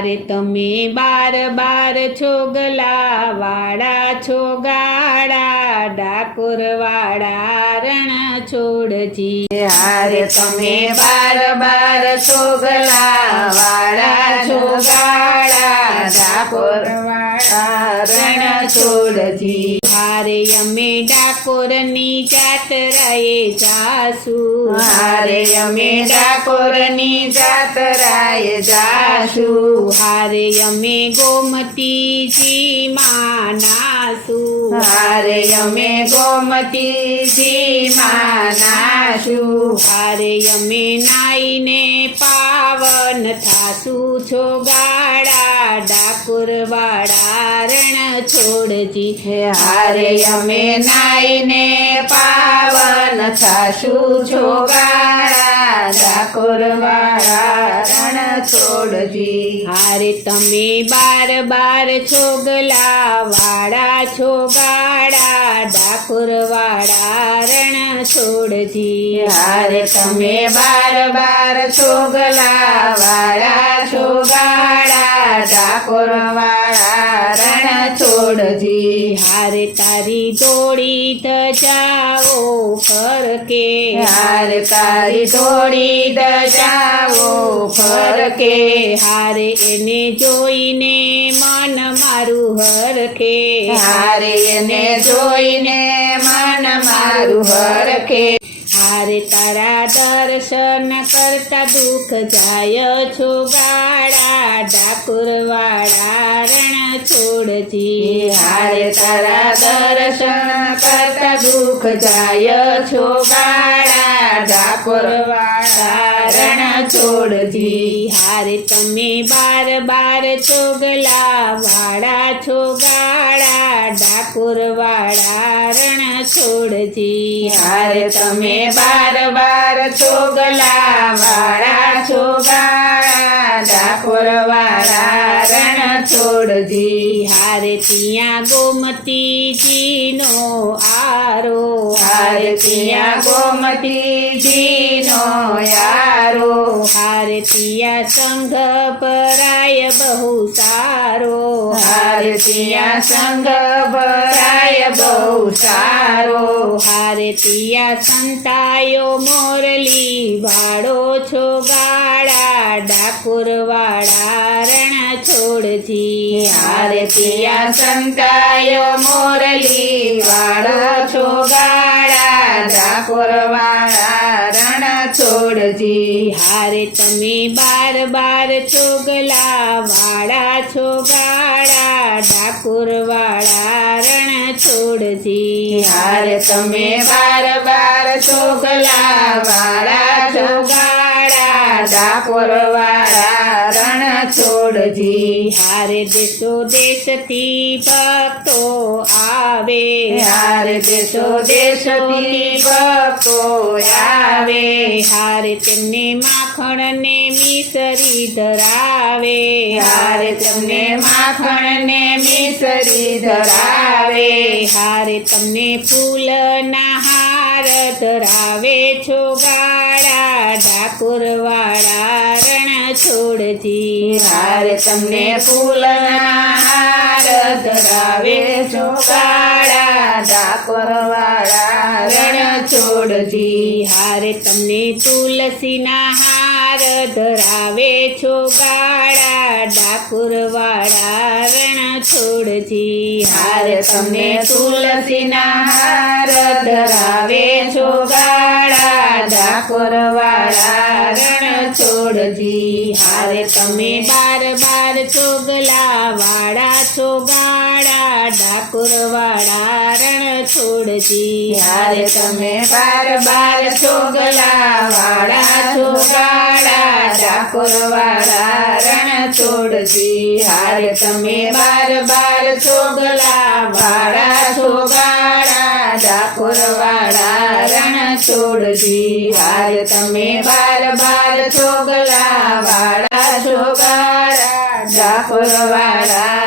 હારે તમે બાર બાર છોગલા વાળા છો ગાળા ડાકોર વાળા રણ છોડજી હારે તમે બાર બાર છોગલા વાળા છો ગાળા ડાકોર વાળા રણ છોડજી હારે અમે ડાકોરની જાત્રાએ જાસુ હારે અમે ડાકોરની જાત્રાએ જાશું હારે અમે ગોમતીજી માં નાસું હારે અમે ગોમતીજી માં નાશું હારે અમે નાઈને પાવન થાસું છો ગાળા ડાકોર વાળા રણ છોડજી હારે અમે નાઈને પાવન થાશું છો ગાળા ડાકોર વાળા રણ છોડજી હારે તમે બાર બાર છોગલા વાળા છો ગાળા ડાકોર વાળા રણ છોડજી હારે તમે બાર બાર છોગલા વાળા છો ગાળા ડાકોર વાળા રણ છોડજી હારે તારી દોડી ધજાઓ ફરકે હારે તારી દોડી ધજાઓ ફરકે હારે એને જોઈને મન મારું હરખે હારે એને જોઈને મન મારું હરખે હારે તારા દર્શન કરતા દુઃખ જાય છો ગાળા ડાકોર વાળા રણ છોડજી હારે તારા દર્શન કરતા દુઃખ જાય છો ગાળા ડાકોર વાળા રણ છોડજી હારે તમે બાર બાર ચોગલા વાળા છો ગાળા ડાકોર વાળા રણ છોડજી હારે તમે બાર બાર છોગલા વાળા છો ગાળા ડાકોર વાળા રણ છોડજી હારે ત્યાં ગોમતીજીનો આરો હારે ત્યાં ગોમતીજીનો યારો હારે ત્યાં સંઘ પરાય બહુ સારો હારે ત્યાં સંઘ ભરાય બહુ સારો હારે ત્યાં સંતાયો મોરલી વાળો છો ગાળા ડાકોર વાળા રણ છોડજી હારે ત્યાં સંતાયો મોરલી વાળો છો ગાળા ડાકોર વાળા રણ છોડજી હારે તમે બાર બાર છોગલા વાળા છો ગાળા ડાકોર વાળા રણ છોડજી હારે તમે બાર બાર છોગલા વાળા છો ગાળા ડાકોર વાળા રણ છોડજી હારે દેશો દેશથી ભક્તો આવે હારે દેશો દેશથી ભક્તો આવે હારે તેમને માખણ ને મિસરી ધરાવે હારે તમને માખણ ને મિસરી ધરાવે હારે તમને ફૂલના હાર ધરાવે છો ગાળા ડાકોર વાળા રણ છોડજી હારે તમને ફૂલના હાર ધરાવે છો ગાળા ડાકોર વાળા રણ છોડજી હારે તમને તુલસીના હાર ધરાવે છો ગાળા ડાકોર વાળા રણ છોડજી હારે તમને તુલસીના હાર ધરાવે છો ગાળા ડાકોર વાળા રણ છોડજી હારે તમે બાર બાર છોગલા વાળા છો ગાળા ડાકોર વાળા રણ છોડજી હારે તમે બાર બાર છોગલા વાળા છો ગાળા ડાકોર વાળા રણ છોડજી હારે તમે બાર બાર છોગલા વાળા છો ગાળા ડાકોર વાળા રણ છોડજી હારે તમે બાર બાર છોગલા વાળા છો ગાળા ડાકોર વાળા